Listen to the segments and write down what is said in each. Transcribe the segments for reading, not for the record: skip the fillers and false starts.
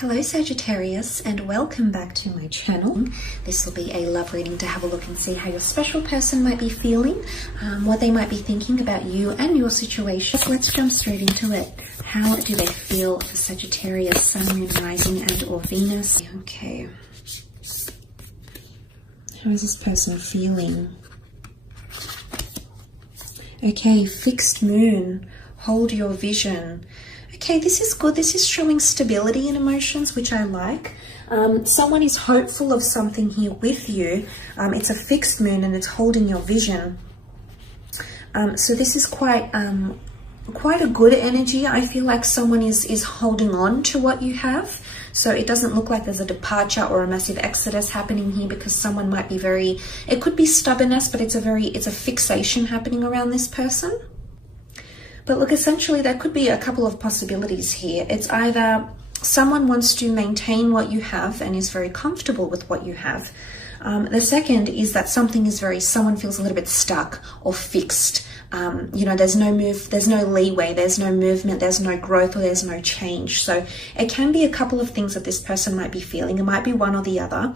Hello Sagittarius, and welcome back to my channel. This will be a love reading to have a look and see how your special person might be feeling, what they might be thinking about you and your situation. Let's jump straight into it. How do they feel for Sagittarius, Sun, Moon, Rising and or Venus? Okay. How is this person feeling? Okay, fixed moon, hold your vision. Okay, this is good. This is showing stability in emotions, which I like. Someone is hopeful of something here with you. It's a fixed moon and it's holding your vision. So this is quite a good energy. I feel like someone is holding on to what you have. So it doesn't look like there's a departure or a massive exodus happening here, because someone might be it could be stubbornness, but it's a fixation happening around this person. But look, essentially there could be a couple of possibilities here. It's either someone wants to maintain what you have and is very comfortable with what you have. The second is that someone feels a little bit stuck or fixed. There's no move, there's no leeway, there's no movement, there's no growth, or there's no change. So it can be a couple of things that this person might be feeling. It might be one or the other.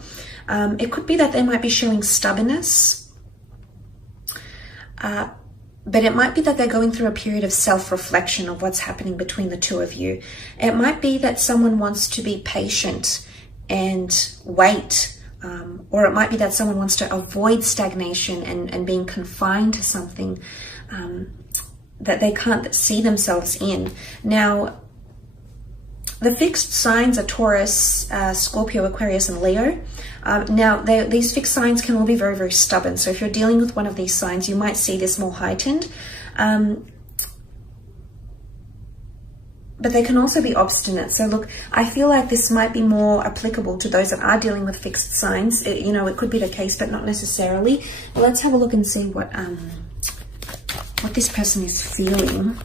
It could be that they might be showing stubbornness. But it might be that they're going through a period of self-reflection of what's happening between the two of you. It might be that someone wants to be patient and wait. Or it might be that someone wants to avoid stagnation and being confined to something that they can't see themselves in. Now, the fixed signs are Taurus, Scorpio, Aquarius, and Leo. Now, these fixed signs can all be very, very stubborn. So if you're dealing with one of these signs, you might see this more heightened. But they can also be obstinate. So look, I feel like this might be more applicable to those that are dealing with fixed signs. It could be the case, but not necessarily. But let's have a look and see what this person is feeling.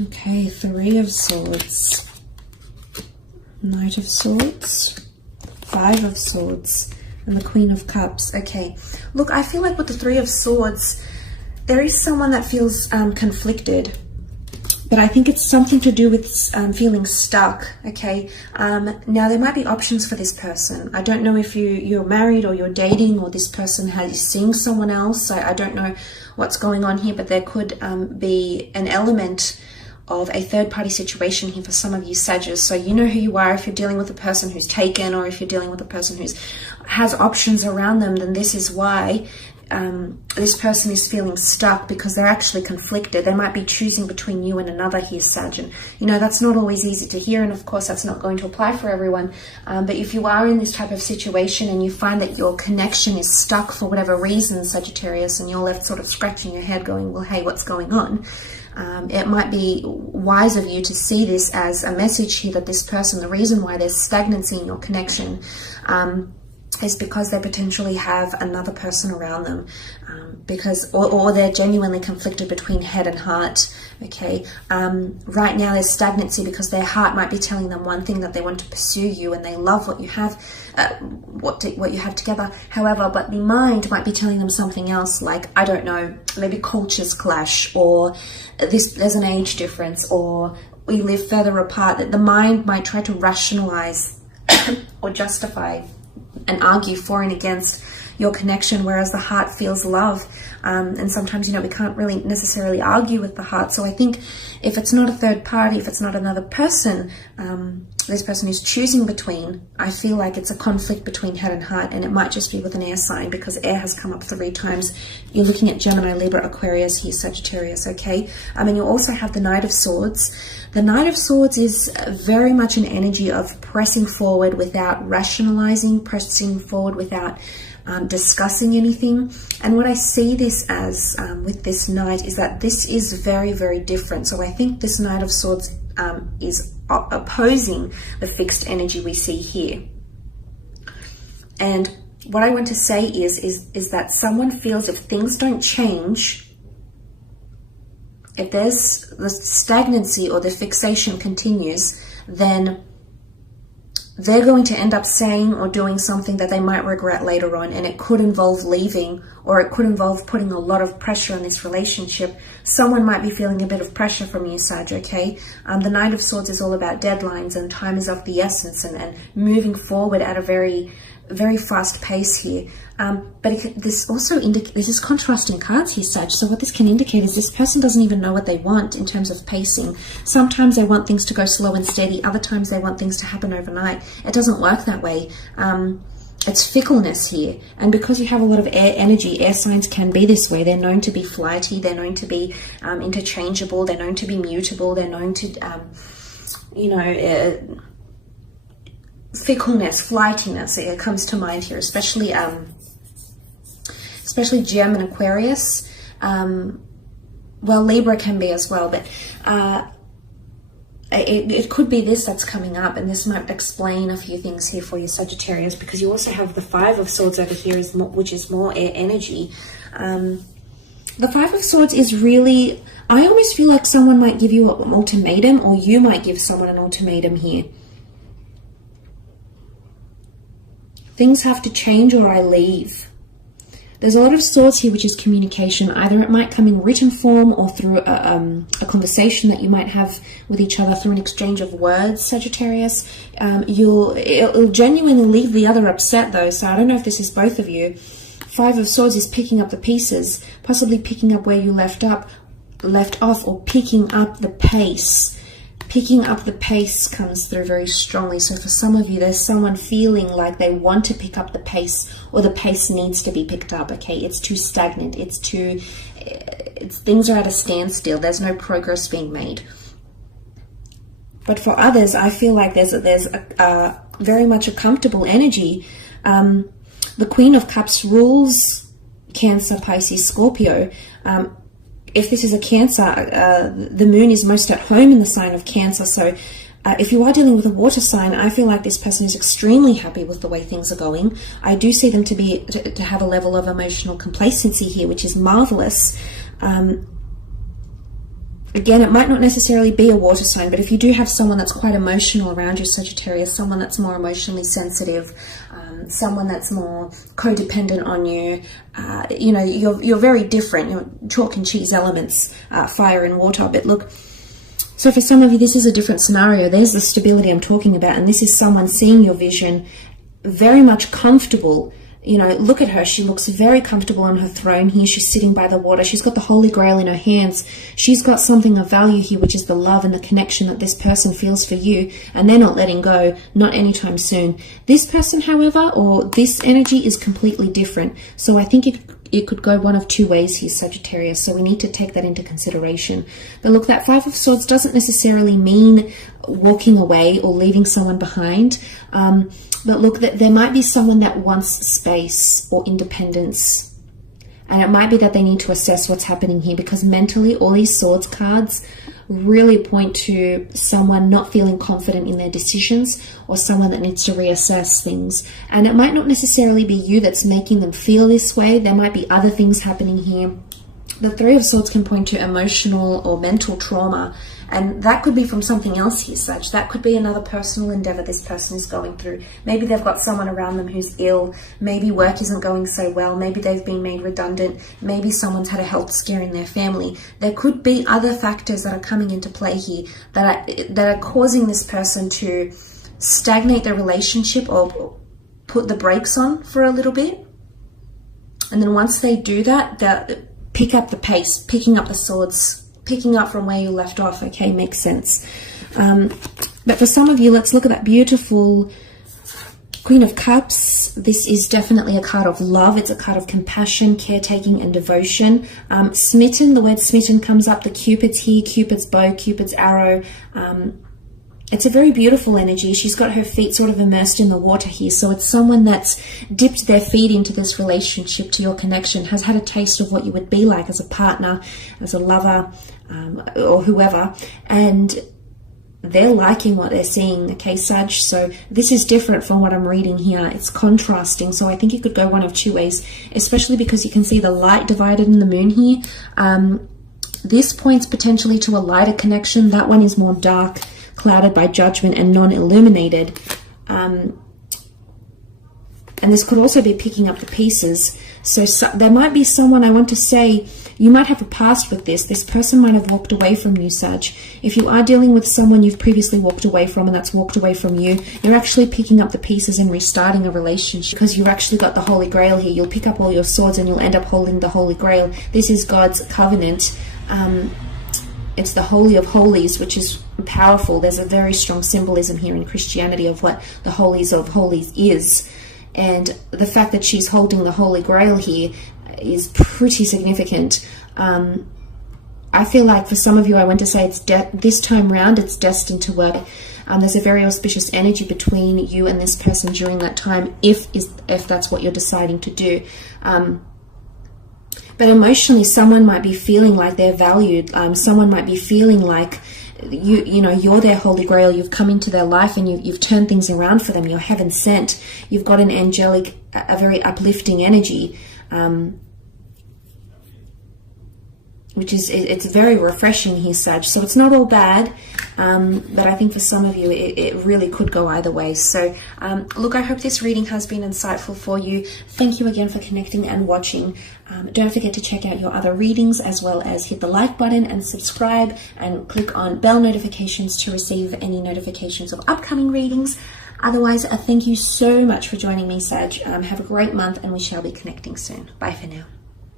Okay, Three of Swords, Knight of Swords, Five of Swords, and the Queen of Cups. Okay, look, I feel like with the Three of Swords, there is someone that feels conflicted, but I think it's something to do with feeling stuck. Okay, now there might be options for this person. I don't know if you're married or you're dating, or this person is seeing someone else. I don't know what's going on here, but there could be an element of a third-party situation here for some of you Sagittarius. So you know who you are. If you're dealing with a person who's taken, or if you're dealing with a person who has options around them, then this is why this person is feeling stuck, because they're actually conflicted. They might be choosing between you and another here, Sag. And that's not always easy to hear, and of course that's not going to apply for everyone. But if you are in this type of situation and you find that your connection is stuck for whatever reason, Sagittarius, and you're left sort of scratching your head going, well, hey, what's going on? It might be wise of you to see this as a message here that this person, the reason why there's stagnancy in your connection is because they potentially have another person around them, or they're genuinely conflicted between head and heart. Okay, right now there's stagnancy because their heart might be telling them one thing, that they want to pursue you and they love what you have, what you have together. However, but the mind might be telling them something else, like, I don't know, maybe cultures clash, or there's an age difference, or we live further apart. That the mind might try to rationalize or justify and argue for and against your connection, whereas the heart feels love. And sometimes, we can't really necessarily argue with the heart. So I think if it's not a third party, if it's not another person, this person is choosing between, I feel like it's a conflict between head and heart, and it might just be with an air sign, because air has come up 3 times. You're looking at Gemini, Libra, Aquarius here, Sagittarius, okay? And you also have the Knight of Swords. The Knight of Swords is very much an energy of pressing forward without rationalizing, pressing forward without discussing anything. And what I see this as with this Knight is that this is very, very different. So I think this Knight of Swords is opposing the fixed energy we see here. And what I want to say is that someone feels if things don't change, if there's the stagnancy or the fixation continues, then they're going to end up saying or doing something that they might regret later on, and it could involve leaving, or it could involve putting a lot of pressure on this relationship. Someone might be feeling a bit of pressure from you, Sag, okay? The Knight of Swords is all about deadlines and time is of the essence, and moving forward at a very, very fast pace here. But this also indicates, this is contrasting cards here, Sag. So what this can indicate is this person doesn't even know what they want in terms of pacing. Sometimes they want things to go slow and steady. Other times they want things to happen overnight. It doesn't work that way. It's fickleness here. And because you have a lot of air energy, air signs can be this way. They're known to be flighty. They're known to be interchangeable. They're known to be mutable. They're known to, fickleness, flightiness, it comes to mind here, especially Gem and Aquarius. Well, Libra can be as well, but it could be this that's coming up, and this might explain a few things here for you, Sagittarius, because you also have the Five of Swords over here, which is more air energy. The Five of Swords is really, I almost feel like someone might give you an ultimatum, or you might give someone an ultimatum here. Things have to change or I leave. There's a lot of swords here, which is communication. Either it might come in written form or through a conversation that you might have with each other through an exchange of words, Sagittarius. It'll genuinely leave the other upset though, so I don't know if this is both of you. Five of Swords is picking up the pieces, possibly picking up where you left off, or picking up the pace. Picking up the pace comes through very strongly. So for some of you, there's someone feeling like they want to pick up the pace, or the pace needs to be picked up, okay? It's too stagnant. Things are at a standstill. There's no progress being made. But for others, I feel like there's a very much a comfortable energy. The Queen of Cups rules Cancer, Pisces, Scorpio. If this is a Cancer, the moon is most at home in the sign of Cancer. So if you are dealing with a water sign, I feel like this person is extremely happy with the way things are going. I do see them to have a level of emotional complacency here, which is marvelous. Again, it might not necessarily be a water sign, but if you do have someone that's quite emotional around you, Sagittarius, someone that's more emotionally sensitive, someone that's more codependent on you, you're very different. You're chalk and cheese elements, fire and water. But look, so for some of you, this is a different scenario. There's the stability I'm talking about, and this is someone seeing your vision, very much comfortable. Look at her. She looks very comfortable on her throne here. She's sitting by the water. She's got the Holy Grail in her hands. She's got something of value here, which is the love and the connection that this person feels for you, and they're not letting go, not anytime soon. This person, however, or this energy is completely different. So I think it could go one of two ways here, Sagittarius. So we need to take that into consideration. But look, that Five of Swords doesn't necessarily mean walking away or leaving someone behind. But look, there might be someone that wants space or independence. And it might be that they need to assess what's happening here, because mentally all these Swords cards really point to someone not feeling confident in their decisions, or someone that needs to reassess things. And it might not necessarily be you that's making them feel this way. There might be other things happening here. The Three of Swords can point to emotional or mental trauma, and that could be from something else here, Sag. That could be another personal endeavor this person is going through. Maybe they've got someone around them who's ill. Maybe work isn't going so well. Maybe they've been made redundant. Maybe someone's had a health scare in their family. There could be other factors that are coming into play here that are causing this person to stagnate their relationship or put the brakes on for a little bit. And then once they do that, they'll pick up the pace, picking up the swords, picking up from where you left off. Okay, makes sense. But for some of you, let's look at that beautiful Queen of Cups. This is definitely a card of love. It's a card of compassion, caretaking, and devotion. Smitten, the word smitten comes up. The Cupid's here, Cupid's bow, Cupid's arrow. It's a very beautiful energy. She's got her feet sort of immersed in the water here. So it's someone that's dipped their feet into this relationship, to your connection, has had a taste of what you would be like as a partner, as a lover, or whoever. And they're liking what they're seeing, okay, Sag? So this is different from what I'm reading here. It's contrasting. So I think it could go one of two ways, especially because you can see the light divided in the moon here. This points potentially to a lighter connection. That one is more dark, clouded by judgment and non-illuminated. And this could also be picking up the pieces. So there might be someone, I want to say, you might have a past with this. This person might have walked away from you, Sag. If you are dealing with someone you've previously walked away from and that's walked away from you, you're actually picking up the pieces and restarting a relationship, because you've actually got the Holy Grail here. You'll pick up all your swords and you'll end up holding the Holy Grail. This is God's covenant. It's the Holy of Holies, which is powerful. There's a very strong symbolism here in Christianity of what the Holies of Holies is. And the fact that she's holding the Holy Grail here is pretty significant. I feel like for some of you, I want to say it's this time round, it's destined to work. There's a very auspicious energy between you and this person during that time, if that's what you're deciding to do. But emotionally, someone might be feeling like they're valued. Someone might be feeling like you know, you're their Holy Grail. You've come into their life and you've turned things around for them. You're heaven sent. You've got an angelic, a very uplifting energy, which is, it's very refreshing here, Sag. So it's not all bad, but I think for some of you, it really could go either way. So look, I hope this reading has been insightful for you. Thank you again for connecting and watching. Don't forget to check out your other readings, as well as hit the like button and subscribe, and click on bell notifications to receive any notifications of upcoming readings. Otherwise, thank you so much for joining me, Sag. Have a great month, and we shall be connecting soon. Bye for now.